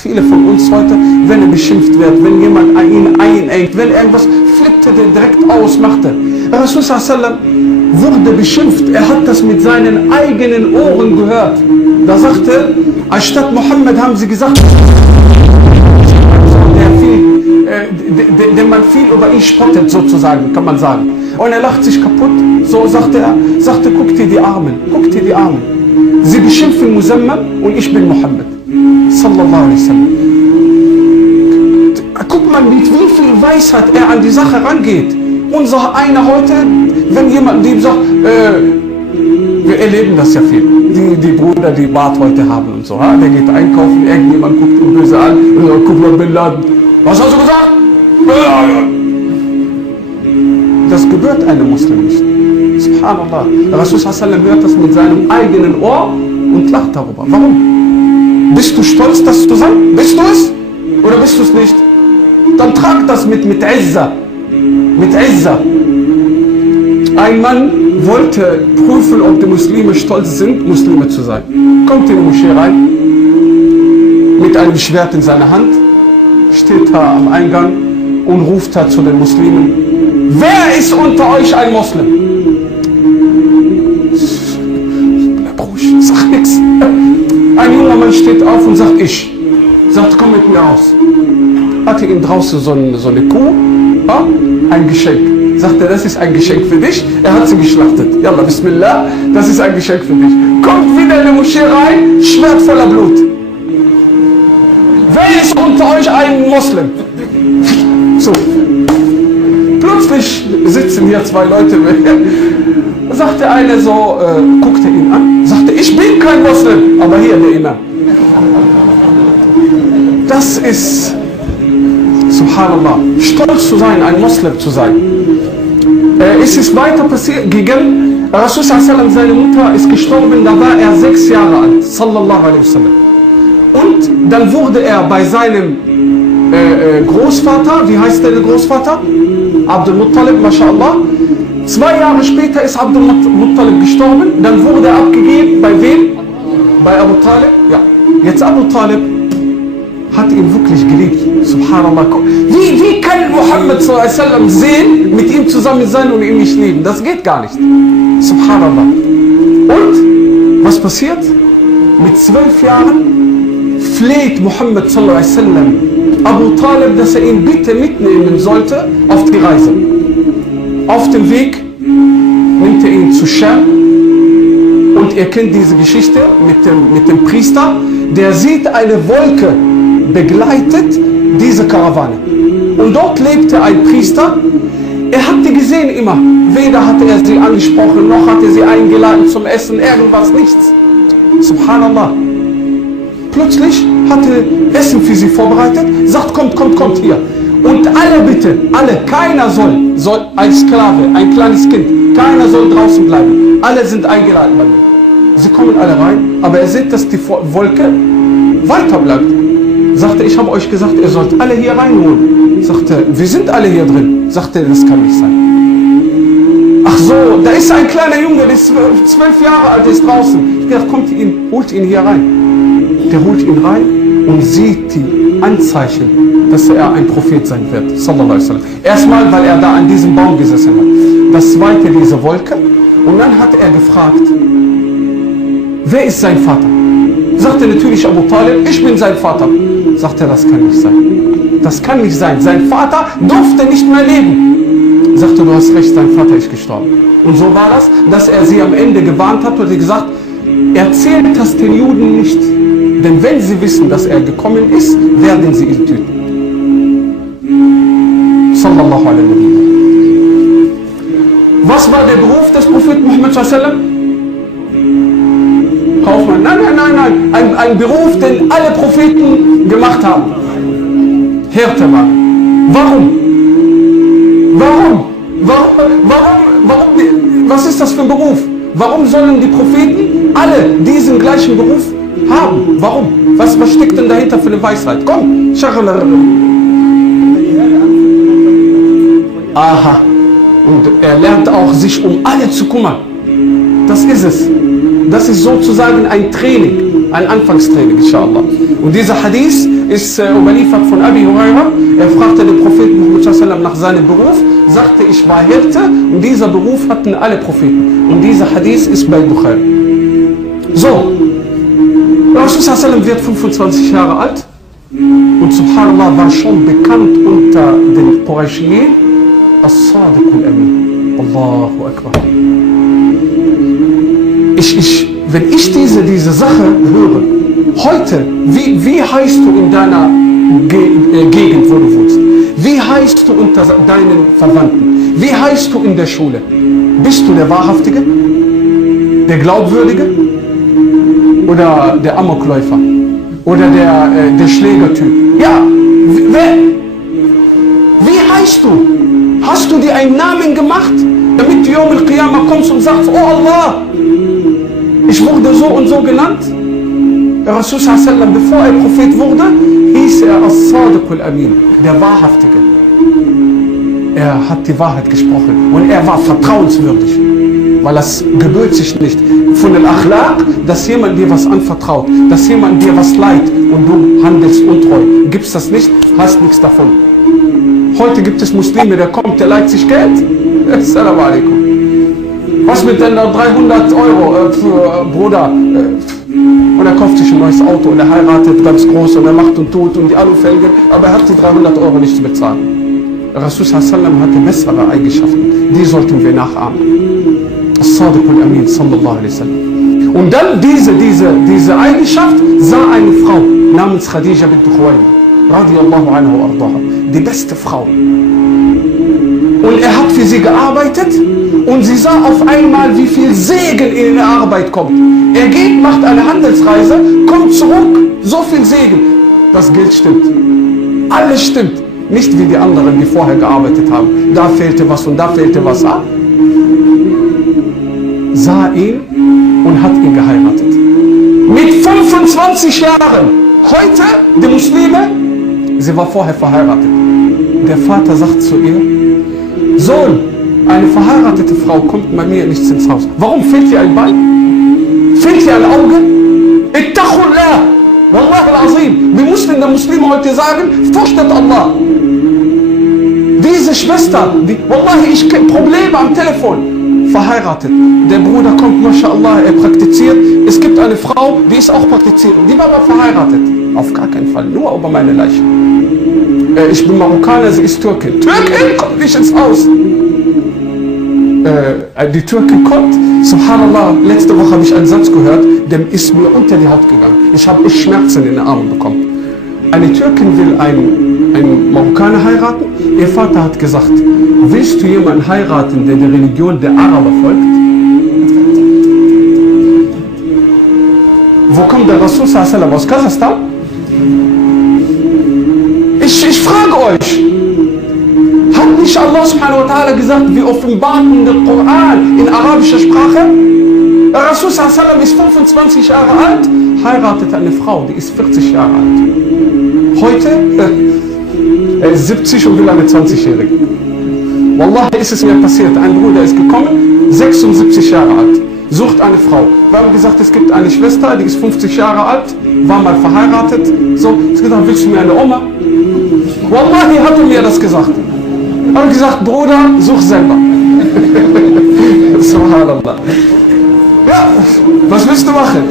Viele von uns heute, wenn er beschimpft wird, wenn jemand ihn einengt, wenn irgendwas, flippte der direkt aus, machte. Rasul sallam wurde beschimpft, er hat das mit seinen eigenen Ohren gehört. Da sagte, anstatt Mohammed haben sie gesagt, den man viel über ihn spottet, sozusagen, kann man sagen. Und er lacht sich kaputt, so sagte er, guck dir die Armen. Sie beschimpfen Musamman und ich bin Mohammed. Sallallahu alaihi wasallam. Guck mal, mit wie viel Weisheit er an die Sache rangeht. Unser einer heute, wenn jemand dem sagt, wir erleben das ja viel. Die Brüder, die Bart heute haben und so. Der geht einkaufen, irgendjemand guckt ihn böse an, guck mal, Bin Laden. Was hast du gesagt? Das gebührt einem Muslim nicht. Subhanallah. Rasul sallam hört das mit seinem eigenen Ohr und lacht darüber. Warum? Bist du stolz, das zu sein? Bist du es? Oder bist du es nicht? Dann trag das mit Izza. Mit Izza. Ein Mann wollte prüfen, ob die Muslime stolz sind, Muslime zu sein. Kommt in die Moschee rein, mit einem Schwert in seiner Hand, steht da am Eingang und ruft da zu den Muslimen, wer ist unter euch ein Muslim? Bleib ruhig, sag nichts. Ein junger Mann steht auf und sagt, ich. Sagt, komm mit mir raus. Hatte ihm draußen so eine Kuh, ein Geschenk. Sagte, das ist ein Geschenk für dich. Er hat sie geschlachtet. Yalla, Bismillah, das ist ein Geschenk für dich. Kommt wieder in die Moschee rein, Schwert voller Blut. Wer ist unter euch ein Muslim? So. Plötzlich sitzen hier zwei Leute. Sagte einer so, guckte ihn an, sagte, ich bin kein Muslim, aber hier der Imam. Das ist, subhanallah, stolz zu sein, ein Muslim zu sein. Es ist weiter gegangen, Rasul sallam, seine Mutter ist gestorben, da war er 6 Jahre alt, sallallahu alaihi wasallam. Und dann wurde er bei seinem Großvater, wie heißt der Großvater? Abdul Muttalib, mashallah. 2 Jahre später ist Abdul Muttalib gestorben, dann wurde er abgegeben, bei wem? Bei Abu Talib? Ja. Jetzt Abu Talib hat ihn wirklich geliebt, subhanallah. Wie kann Muhammad sallam sehen, mit ihm zusammen sein und ihn nicht lieben? Das geht gar nicht, subhanallah. Und, was passiert? Mit 12 Jahren fleht Muhammad sallam Abu Talib, dass er ihn bitte mitnehmen sollte auf die Reise. Auf dem Weg nimmt er ihn zu Scham und ihr kennt diese Geschichte mit dem Priester, der sieht eine Wolke begleitet diese Karawane. Und dort lebte ein Priester, er hat die gesehen immer. Weder hatte er sie angesprochen, noch hat er sie eingeladen zum Essen, irgendwas, nichts. Subhanallah. Plötzlich hatte Essen für sie vorbereitet, sagt, kommt hier. Und alle bitte, alle, keiner soll ein Sklave, ein kleines Kind, keiner soll draußen bleiben. Alle sind eingeladen bei mir. Sie kommen alle rein, aber er sieht, dass die Wolke weiter bleibt. Sagte, ich habe euch gesagt, ihr sollt alle hier reinholen. Sagte, wir sind alle hier drin. Sagte, das kann nicht sein. Ach so, da ist ein kleiner Junge, der ist 12 Jahre alt, der ist draußen. Ich dachte, holt ihn hier rein. Der holt ihn rein und sieht die Anzeichen, dass er ein Prophet sein wird. Sallallahu alaihi wasallam. Erstmal, weil er da an diesem Baum gesessen hat. Das zweite, diese Wolke. Und dann hat er gefragt, wer ist sein Vater? Sagte natürlich Abu Talib, ich bin sein Vater. Sagte er, das kann nicht sein. Das kann nicht sein. Sein Vater durfte nicht mehr leben. Sagte, du hast recht, sein Vater ist gestorben. Und so war das, dass er sie am Ende gewarnt hat und gesagt, erzählt das den Juden nicht. Denn wenn sie wissen, dass er gekommen ist, werden sie ihn töten. Sallallahu alaihi wasallam. Was war der Beruf des Propheten Muhammad sallallahu alaihi wasallam? Kaufmann. Nein. Ein Beruf, den alle Propheten gemacht haben. Hirtemann. Warum? Was ist das für ein Beruf? Warum sollen die Propheten alle diesen gleichen Beruf haben? Warum? Was steckt denn dahinter für eine Weisheit? Komm, aha. Und er lernt auch, sich um alle zu kümmern. Das ist es. Das ist sozusagen ein Training. ein Anfangstraining, inshallah. Und dieser Hadith ist überliefert von Abi Huraira. Er fragte den Propheten Muhammad sallallahu alaihi wasallam nach seinem Beruf, sagte, ich war Hirte und dieser Beruf hatten alle Propheten. Und dieser Hadith ist bei Bukhari. So, Rasul sallallahu alaihi wasallam wird 25 Jahre alt und subhanallah war schon bekannt unter den Quraishiyin As-Sadiq al-Amin. Allahu Akbar. Wenn ich diese Sache höre, heute, wie heißt du in deiner Gegend, wo du wohnst? Wie heißt du unter deinen Verwandten? Wie heißt du in der Schule? Bist du der Wahrhaftige? Der Glaubwürdige? Oder der Amokläufer? Oder der Schlägertyp? Ja, wie heißt du? Hast du dir einen Namen gemacht, damit du Yawm al-Qiyamah kommst und sagst, oh Allah, ich wurde so und so genannt? Rasul sallallahu alaihi wasallam, bevor er Prophet wurde, hieß er As-Sadiq al-Amin, der Wahrhaftige. Er hat die Wahrheit gesprochen und er war vertrauenswürdig, weil es gebührt sich nicht von den Akhlaq, dass jemand dir was anvertraut, dass jemand dir was leiht und du handelst untreu. Gibt's das nicht, hast nichts davon. Heute gibt es Muslime, der kommt, der leiht sich Geld. Assalamu alaikum. Was mit denn 300 Euro für Bruder? Und er kauft sich ein neues Auto und er heiratet ganz groß und er macht und tut und die Alufelgen, aber er hat die 300 Euro nicht zu bezahlen. Rasul sallallahu alaihi wasallam hatte bessere Eigenschaften, die sollten wir nachahmen. As-Sadiq al-Amin sallallahu alaihi wasallam. Und dann diese Eigenschaft sah eine Frau namens Khadija bint Khuwaylid radiyallahu anha wa ardaha, die beste Frau. Und er hat für sie gearbeitet und sie sah auf einmal, wie viel Segen in ihre Arbeit kommt. Er geht, macht eine Handelsreise, kommt zurück, so viel Segen. Das Geld stimmt. Alles stimmt. Nicht wie die anderen, die vorher gearbeitet haben. Da fehlte was und da fehlte was. Sah ihn und hat ihn geheiratet. Mit 25 Jahren. Heute, die Muslime, sie war vorher verheiratet. Der Vater sagt zu ihr, Sohn, eine verheiratete Frau kommt bei mir nicht ins Haus. Warum? Fehlt ihr ein Bein? Fehlt ihr ein Auge? Ittaqullah! Wallahi al-Azim! Wir mussten den Muslimen heute sagen, fürchtet Allah! Diese Schwester, Wallahi, ich kenne Probleme am Telefon. Verheiratet. Der Bruder kommt, mashallah, er praktiziert. Es gibt eine Frau, die ist auch praktizierend. Die war aber verheiratet. Auf gar keinen Fall, nur über meine Leiche. Ich bin Marokkaner, sie ist Türkin. Türkin kommt nicht ins Haus. Die Türkin kommt, subhanallah, letzte Woche habe ich einen Satz gehört, der ist mir unter die Haut gegangen. Ich habe Schmerzen in den Armen bekommen. Eine Türkin will einen Marokkaner heiraten. Ihr Vater hat gesagt, willst du jemanden heiraten, der der Religion der Araber folgt? Wo kommt der Rasul sallallahu alaihi wasallam? Aus Kasachstan? Ich frage euch, hat nicht Allah subhanahu wa ta'ala gesagt, wir offenbaren den Koran in arabischer Sprache? Rasul sallallahu alaihi wasallam ist 25 Jahre alt, heiratet eine Frau, die ist 40 Jahre alt. Heute, er ist 70 und will eine 20-Jährige. Wallahi ist es mir passiert, ein Bruder ist gekommen, 76 Jahre alt, sucht eine Frau. Wir haben gesagt, es gibt eine Schwester, die ist 50 Jahre alt, war mal verheiratet. So, ich gesagt, willst du mir eine Oma? Wallahi hat er mir das gesagt. Ich habe gesagt, Bruder, such selber. Subhanallah. Ja, was willst du machen?